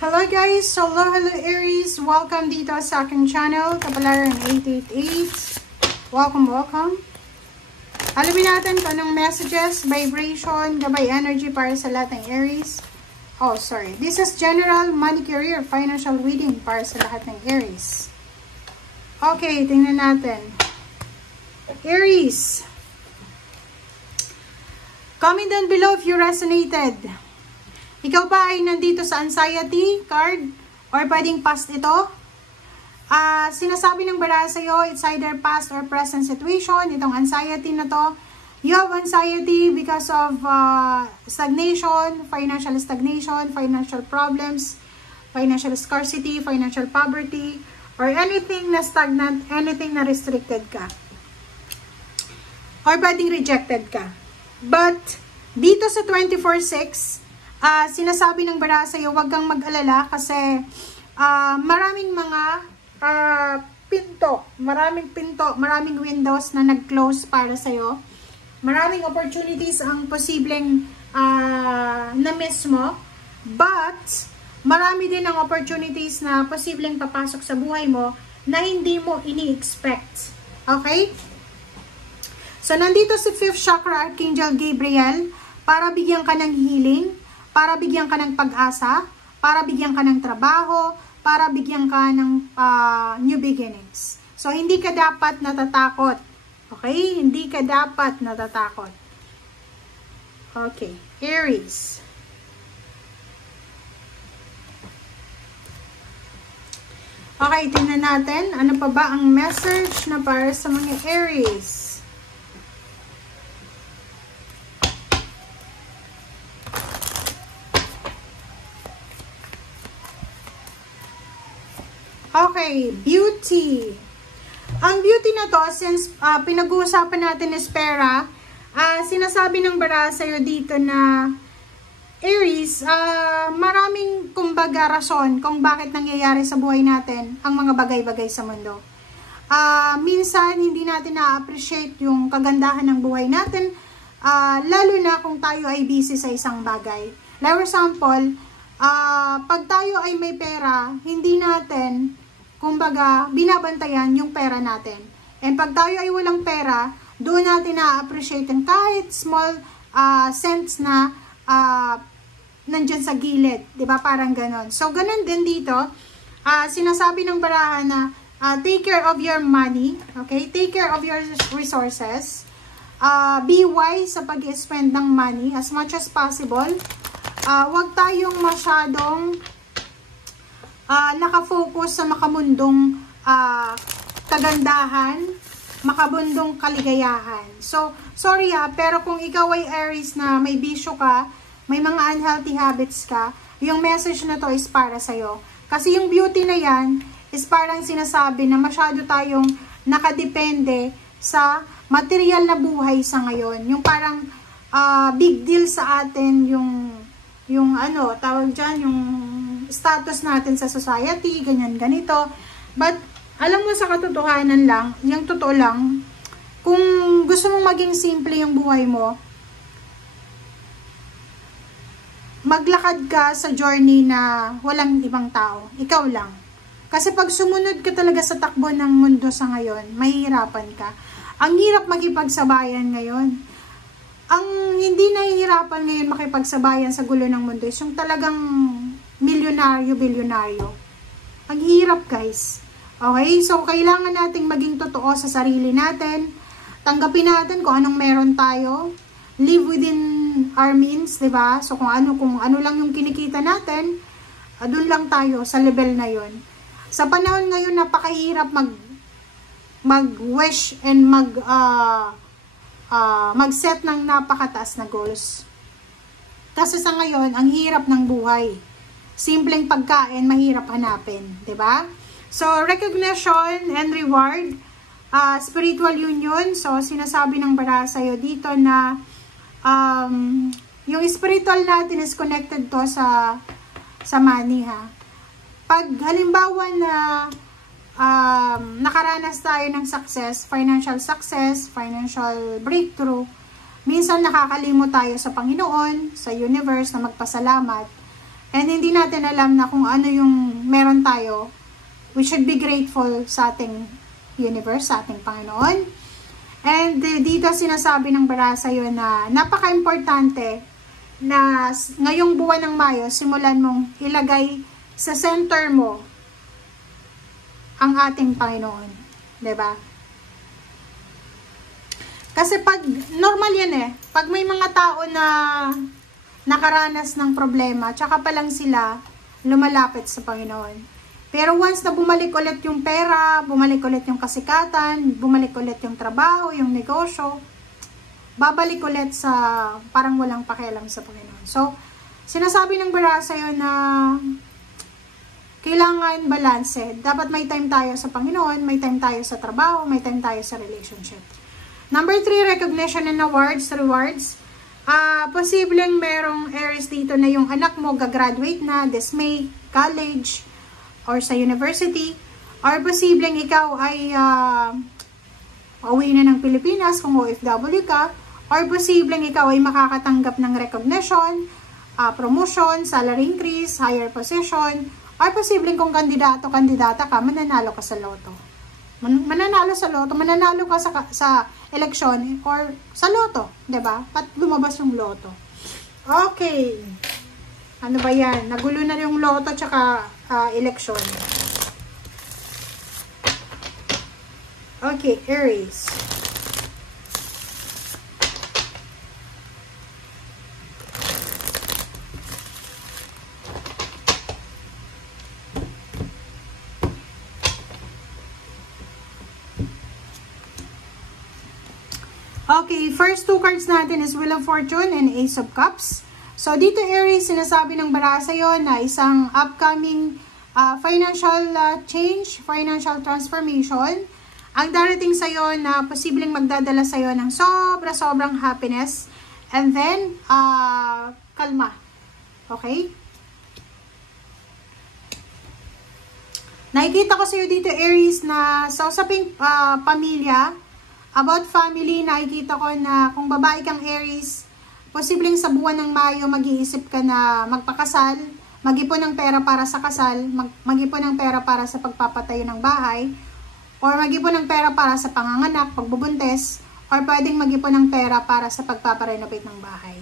Hello guys! Hello Aries! Welcome dito sa aking channel, Kapalaran 888. Welcome! Alamin natin kung anong messages, vibration, gabay energy para sa lahat ng Aries. Oh, sorry. This is general money, career, financial reading para sa lahat ng Aries. Okay, tingnan natin. Aries. Comment down below if you resonated. Ikaw ba ay nandito sa anxiety card? Or pwedeng past ito? Sinasabi ng baraha sa'yo, it's either past or present situation. Itong anxiety na to. You have anxiety because of stagnation, financial problems, financial scarcity, financial poverty, or anything na stagnant, anything na restricted ka. Or pwedeng rejected ka. But, dito sa 24/6, sinasabi ng baraha sa'yo, huwag kang mag-alala kasi maraming mga maraming windows na nag-close para sa'yo. Maraming opportunities ang posibleng na-miss mo. But, marami din ang opportunities na posibleng papasok sa buhay mo na hindi mo ini-expect. Okay? So, nandito si 5th Chakra Archangel Gabriel para bigyan ka ng healing, para bigyan ka ng pag-asa, para bigyan ka ng trabaho, para bigyan ka ng new beginnings. So, hindi ka dapat natatakot. Okay? Hindi ka dapat natatakot. Okay. Aries. Okay, tingnan natin. Ano pa ba ang message na para sa mga Aries? Okay, beauty. Ang beauty na to, since pinag-uusapan natin is pera, sinasabi ng baraha sa'yo dito na Aries, maraming kumbaga rason kung bakit nangyayari sa buhay natin ang mga bagay-bagay sa mundo. Minsan, hindi natin na-appreciate yung kagandahan ng buhay natin, lalo na kung tayo ay busy sa isang bagay. Like for example, pag tayo ay may pera, hindi natin, kumbaga, binabantayan yung pera natin. And pag tayo ay walang pera, doon natin na-appreciate yung kahit small cents na nandyan sa gilid. Diba? Parang ganon. So, ganon din dito. Sinasabi ng baraha na take care of your money. Okay? Take care of your resources. Be wise sa pag-spend ng money as much as possible. Huwag tayong masyadong nakafocus sa makamundong kagandahan, makamundong kaligayahan. So, sorry pero kung ikaw ay Aries na may bisyo ka, may mga unhealthy habits ka, yung message na to is para sa'yo. Kasi yung beauty na yan is parang sinasabi na masyado tayong nakadepende sa material na buhay sa ngayon. Yung parang big deal sa atin yung ano, tawag dyan, yung status natin sa society, ganyan, ganito. But, alam mo sa katotohanan lang, yung totoo lang, kung gusto mong maging simple yung buhay mo, maglakad ka sa journey na walang ibang tao. Ikaw lang. Kasi pag sumunod ka talaga sa takbo ng mundo sa ngayon, mahihirapan ka. Ang hirap makipagsabayan ngayon. Ang hindi nahihirapan ngayon makipagsabayan sa gulo ng mundo is yung talagang milyonaryo, bilyonaryo. Ang hirap, guys. Okay? So, kailangan nating maging totoo sa sarili natin. Tanggapin natin kung anong meron tayo. Live within our means, diba? So, kung ano lang yung kinikita natin, doon lang tayo sa level na yon. Sa panahon ngayon, napakahirap mag-wish and mag-set ng napakataas na goals. Kasi sa ngayon, ang hirap ng buhay. Simpleng pagkain, mahirap hanapin. Diba? So, recognition and reward, spiritual union. So, sinasabi ng baraha sa'yo dito na yung spiritual natin is connected to sa money, ha. Pag halimbawa na nakaranas tayo ng success, financial breakthrough, minsan nakakalimot tayo sa Panginoon, sa universe na magpasalamat. and hindi natin alam na kung ano yung meron tayo, we should be grateful sa ating universe, sa ating Panginoon. And dito sinasabi ng Barasa yun na napaka-importante na ngayong buwan ng Mayo, simulan mong ilagay sa center mo ang ating Panginoon. 'Di ba? Kasi pag, normal yan pag may mga tao na nakaranas ng problema, tsaka pa lang sila lumalapit sa Panginoon. Pero once na bumalik ulit yung pera, bumalik ulit yung kasikatan, bumalik ulit yung trabaho, yung negosyo, babalik ulit sa parang walang pakialam sa Panginoon. So, sinasabi ng Barasa yun na kailangan balance. Dapat may time tayo sa Panginoon, may time tayo sa trabaho, may time tayo sa relationship. Number 3, recognition and awards, rewards. Posibleng merong Aries dito na yung anak mo gagraduate na, this May, college, or sa university, or posibleng ikaw ay pauwi na ng Pilipinas kung OFW ka, or posibleng ikaw ay makakatanggap ng recognition, promotion, salary increase, higher position, or posibleng kung kandidata ka, mananalo ka sa loto. Mananalo sa loto, mananalo ka sa eleksyon or sa loto, 'di ba? At lumabas yung loto. Okay. Ano ba 'yan? Nagulo na yung loto tsaka eleksyon. Okay, Aries. Okay, first two cards natin is Wheel of Fortune and Ace of Cups. So, dito Aries, sinasabi ng Barasa yon na isang upcoming financial change, financial transformation, ang darating sa'yo na posibleng magdadala sa'yo ng sobrang happiness, and then, kalma. Okay? Nakikita ko sa'yo dito Aries na sa usaping pamilya, about family, nakikita ko na kung babae kang Aries, posibleng sa buwan ng Mayo, mag-iisip ka na magpakasal, mag-ipon ng pera para sa kasal, mag-ipon ng pera para sa pagpapatayo ng bahay, or mag-ipon ng pera para sa panganganak, pagbubuntes, or pwedeng mag-ipon ng pera para sa pagpaparenovate ng bahay.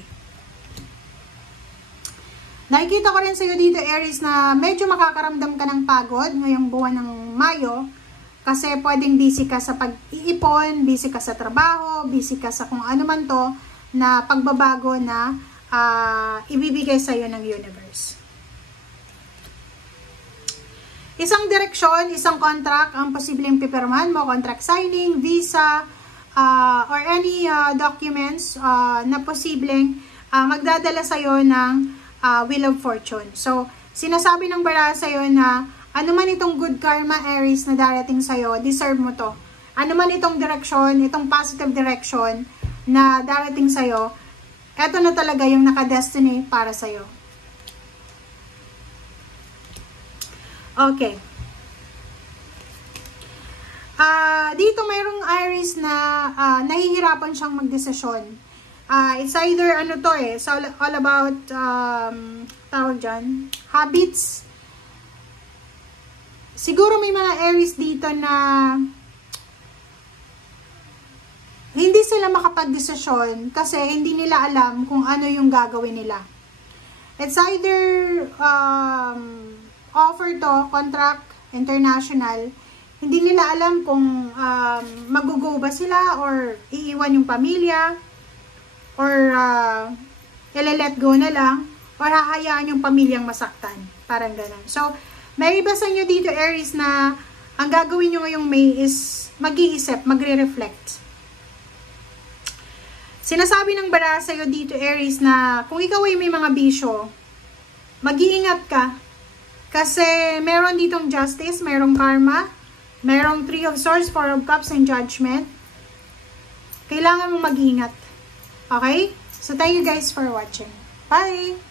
Nakikita ko rin sa iyo dito, Aries, na medyo makakaramdam ka ng pagod ngayong buwan ng Mayo, kasi pwedeng busy ka sa pag-iipon, busy ka sa trabaho, busy ka sa kung ano man to na pagbabago na ibibigay sa iyo ng universe. Isang direksyon, isang contract ang posibleng pipirmahan mo, contract signing, visa, or any documents na posibleng magdadala sa iyo ng Wheel of Fortune. So, sinasabi ng Barasa sa iyo na ano man itong good karma, Aries, na darating sa'yo, deserve mo to. Ano man itong direction, itong positive direction na darating sa'yo, eto na talaga yung naka-destiny para sa'yo. Okay. Dito mayroong Aries na nahihirapan siyang magdesisyon. It's either, ano to it's all about, tawag dyan, habits. Siguro may mga Aries dito na hindi sila makapag-desisyon kasi hindi nila alam kung ano yung gagawin nila. It's either offer to, contract, international, hindi nila alam kung mag-go ba sila or iiwan yung pamilya or ile-let go na lang or hahayaan yung pamilyang masaktan. Parang ganun. So, may iba sa inyo dito, Aries, na ang gagawin nyo ngayong May is mag-iisip, magre-reflect. Sinasabi ng Barasa sa'yo dito, Aries, na kung ikaw ay may mga bisyo, mag-iingat ka. Kasi meron ditong justice, merong karma, merong 3 of Swords, 4 of Cups, and Judgment. Kailangan mong mag-iingat. Okay? So, thank you guys for watching. Bye!